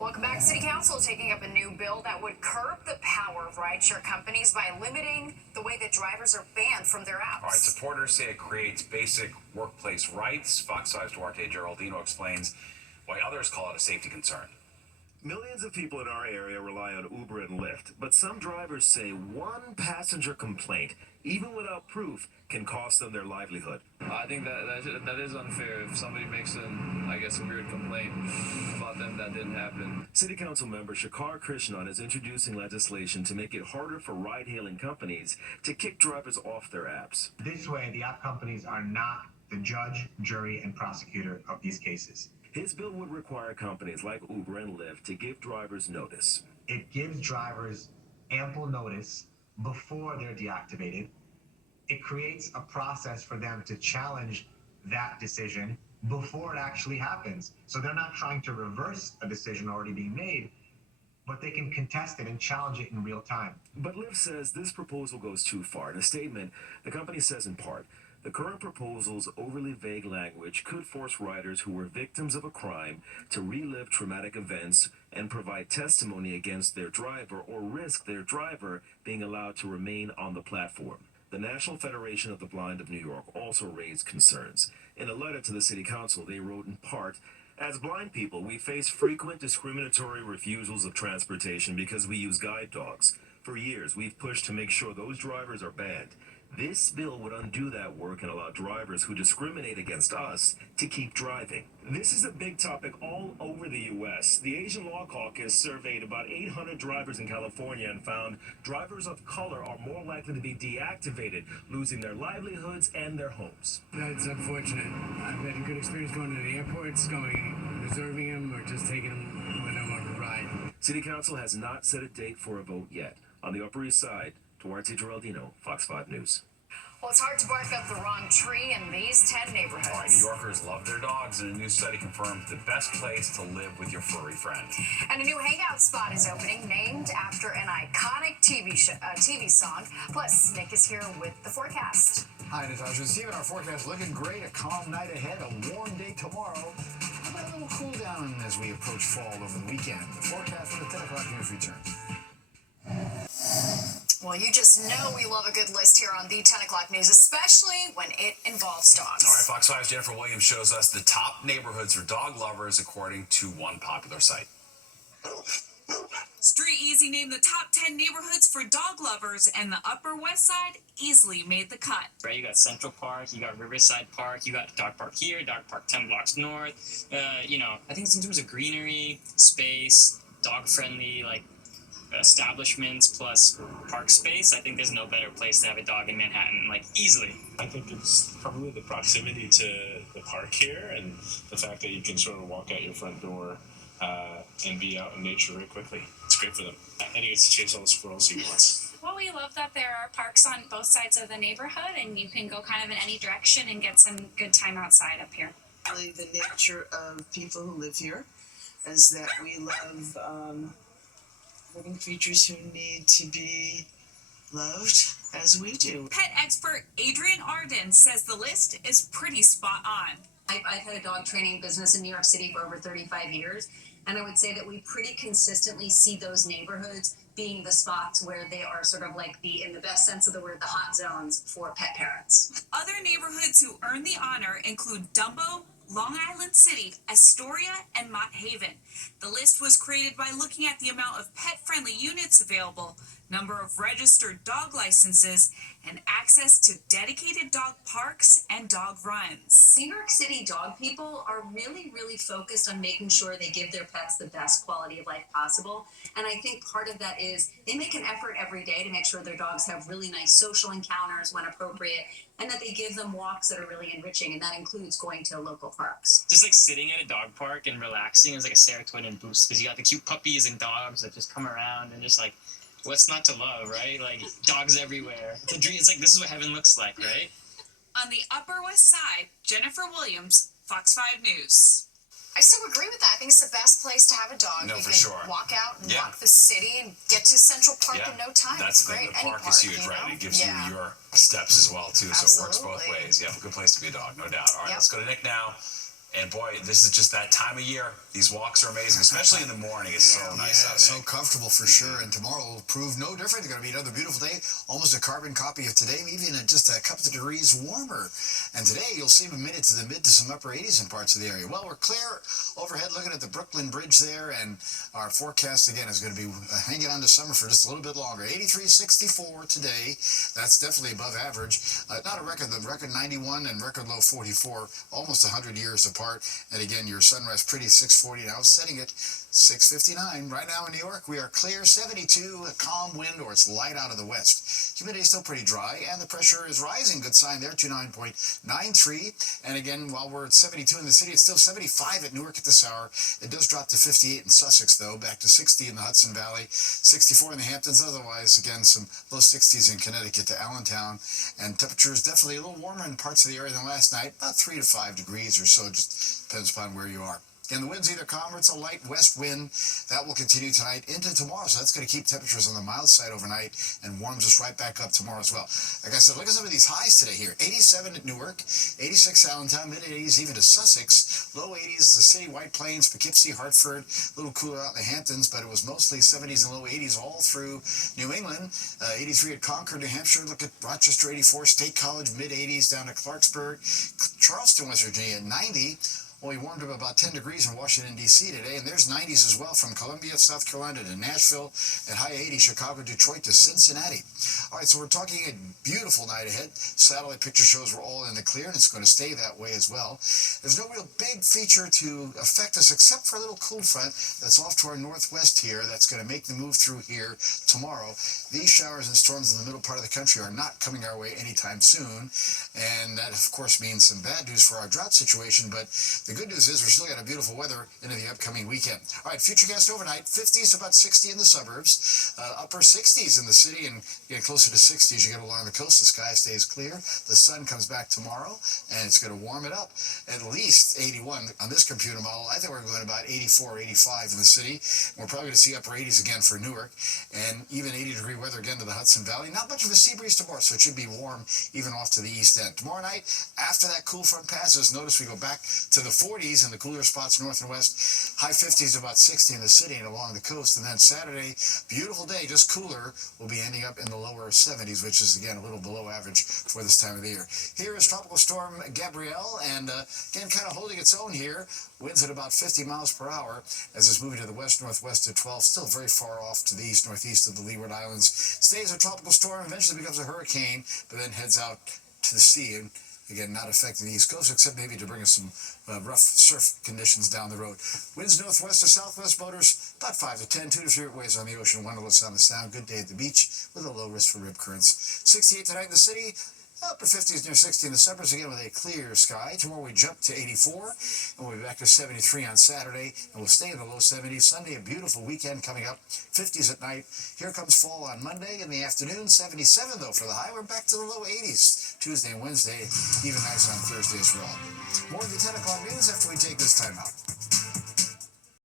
Welcome back. City Council taking up a new bill that would curb the power of rideshare companies by limiting the way that drivers are banned from their apps. All right, supporters say it creates basic workplace rights. Fox 5's Duarte Geraldino explains why others call it a safety concern. Millions of people in our area rely on Uber and Lyft, but some drivers say one passenger complaint, even without proof, can cost them their livelihood. I think that is unfair. If somebody makes a weird complaint about them, that didn't happen. City Council member Shakar Krishnan is introducing legislation to make it harder for ride-hailing companies to kick drivers off their apps. This way, the app companies are not the judge, jury, and prosecutor of these cases. His bill would require companies like Uber and Lyft to give drivers notice. It gives drivers ample notice before they're deactivated. It creates a process for them to challenge that decision before it actually happens. So they're not trying to reverse a decision already being made, but they can contest it and challenge it in real time. But Lyft says this proposal goes too far. In a statement, the company says in part, the current proposal's overly vague language could force riders who were victims of a crime to relive traumatic events and provide testimony against their driver or risk their driver being allowed to remain on the platform. The National Federation of the Blind of New York also raised concerns. In a letter to the City Council, they wrote in part, "As blind people, we face frequent discriminatory refusals of transportation because we use guide dogs. For years, we've pushed to make sure those drivers are banned. This bill would undo that work and allow drivers who discriminate against us to keep driving." This is a big topic all over the U.S. The Asian Law Caucus surveyed about 800 drivers in California and found drivers of color are more likely to be deactivated, losing their livelihoods and their homes. That's unfortunate. I've had a good experience going to the airports, reserving them, or just taking them when I want to ride. City Council has not set a date for a vote yet. On the Upper East Side, Duarte Geraldino, Fox 5 News. Well, it's hard to bark up the wrong tree in these 10 neighborhoods. All right, New Yorkers love their dogs, and a new study confirms the best place to live with your furry friend. And a new hangout spot is opening, named after an iconic TV song. Plus, Nick is here with the forecast. Hi, Natasha. Steven, our forecast looking great. A calm night ahead, a warm day tomorrow. How about a little cool down as we approach fall over the weekend? The forecast for the 10 o'clock news returns. Well, you just know we love a good list here on the 10 o'clock news, especially when it involves dogs. All right, Fox 5's Jennifer Williams shows us the top neighborhoods for dog lovers according to one popular site. Street Easy named the top 10 neighborhoods for dog lovers, and the Upper West Side easily made the cut. Right, you got Central Park, you got Riverside Park, you got Dog Park here, Dog Park 10 blocks north. I think in terms of greenery, space, dog-friendly, establishments plus park space, I think there's no better place to have a dog in Manhattan, easily. I think it's probably the proximity to the park here and the fact that you can sort of walk out your front door and be out in nature very quickly. It's great for them. And he gets to chase all the squirrels he wants. Well, we love that there are parks on both sides of the neighborhood, and you can go kind of in any direction and get some good time outside up here. Really, the nature of people who live here is that we love living creatures who need to be loved as we do. Pet expert Adrienne Arden says the list is pretty spot on. I've had a dog training business in New York City for over 35 years, and I would say that we pretty consistently see those neighborhoods being the spots where they are sort of like in the best sense of the word, the hot zones for pet parents. Other neighborhoods who earn the honor include Dumbo, Long Island City, Astoria, and Mott Haven. The list was created by looking at the amount of pet-friendly units available, number of registered dog licenses, and access to dedicated dog parks and dog runs. New York City dog people are really, really focused on making sure they give their pets the best quality of life possible. And I think part of that is they make an effort every day to make sure their dogs have really nice social encounters when appropriate, and that they give them walks that are really enriching, and that includes going to local parks. Just sitting at a dog park and relaxing is a serotonin boost because you got the cute puppies and dogs that just come around and just what's not to love, right? Dogs everywhere. It's a dream. It's this is what heaven looks like, right? On the Upper West Side, Jennifer Williams, Fox 5 News. I still agree with that. I think it's the best place to have a dog. No, you for can sure. walk out and walk the city and get to Central Park in no time. That's it's the thing. great. The Any park park is huge, right? It gives you your steps as well, too, so it works both ways. Yeah, a good place to be a dog, no doubt. All right, let's go to Nick now And boy, this is just that time of year. These walks are amazing, especially in the morning. It's so nice out so there. comfortable for sure. And tomorrow will prove no different. It's going to be another beautiful day, almost a carbon copy of today, even just a couple of degrees warmer. And today you'll see them admitted to the mid to some upper 80s in parts of the area. Well, we're clear overhead looking at the Brooklyn Bridge there, and our forecast again is going to be hanging on to summer for just a little bit longer. 83.64 today. That's definitely above average. Not a record. The record 91 and record low 44, almost 100 years apart. And again, your sunrise pretty 6:40 now, setting it 6:59. Right now in New York, we are clear, 72, a calm wind, or it's light out of the west. Humidity still pretty dry, and the pressure is rising. Good sign there, 29.93. And again, while we're at 72 in the city, it's still 75 at Newark at this hour. It does drop to 58 in Sussex, though, back to 60 in the Hudson Valley, 64 in the Hamptons. Otherwise, again, some low 60s in Connecticut to Allentown. And temperatures definitely a little warmer in parts of the area than last night, about 3 to 5 degrees or so, just depends upon where you are. And the wind's either calm or it's a light west wind. That will continue tonight into tomorrow. So that's going to keep temperatures on the mild side overnight and warms us right back up tomorrow as well. Like I said, look at some of these highs today here. 87 at Newark, 86 Allentown, mid-80s even to Sussex, low 80s the city, White Plains, Poughkeepsie, Hartford, a little cooler out in the Hamptons, but it was mostly 70s and low 80s all through New England. 83 at Concord, New Hampshire. Look at Rochester, 84, State College, mid-80s down to Clarksburg, Charleston, West Virginia, 90. Well, we warmed up about 10 degrees in Washington, D.C. today, and there's 90s as well from Columbia, South Carolina to Nashville, and high 80, Chicago, Detroit to Cincinnati. All right, so we're talking a beautiful night ahead. Satellite picture shows we're all in the clear, and it's going to stay that way as well. There's no real big feature to affect us except for a little cool front that's off to our northwest here that's going to make the move through here tomorrow. These showers and storms in the middle part of the country are not coming our way anytime soon, and that, of course, means some bad news for our drought situation, but the good news is we're still got a beautiful weather into the upcoming weekend. All right, futurecast overnight, 50s, about 60 in the suburbs, upper 60s in the city, and getting closer to 60s you get along the coast. The sky stays clear. The sun comes back tomorrow, and it's going to warm it up. At least 81 on this computer model. I think we're going about 84, 85 in the city. We're probably going to see upper 80s again for Newark, and even 80-degree weather again to the Hudson Valley. Not much of a sea breeze tomorrow, so it should be warm even off to the east end. Tomorrow night, after that cool front passes, notice we go back to the 40s in the cooler spots north and west, high 50s about 60 in the city and along the coast. And then Saturday, beautiful day, just cooler, will be ending up in the lower 70s, which is again a little below average for this time of the year. Here is Tropical Storm Gabrielle, and again kind of holding its own here. Winds at about 50 miles per hour as it's moving to the west-northwest at 12, still very far off to the east-northeast of the Leeward Islands. Stays a tropical storm, eventually becomes a hurricane, but then heads out to the sea. And again, not affecting the East Coast, except maybe to bring us some rough surf conditions down the road. Winds northwest to southwest, boaters about 5 to 10, 2 to 3 waves on the ocean, 1 to less on the sound. Good day at the beach with a low risk for rip currents. 68 tonight in the city. Upper 50s near 60 in the suburbs, again with a clear sky. Tomorrow we jump to 84, and we'll be back to 73 on Saturday, and we'll stay in the low 70s. Sunday, a beautiful weekend coming up, 50s at night. Here comes fall on Monday in the afternoon, 77 though for the high. We're back to the low 80s Tuesday and Wednesday, even nice on Thursday as well. More of the 10 o'clock news after we take this time out.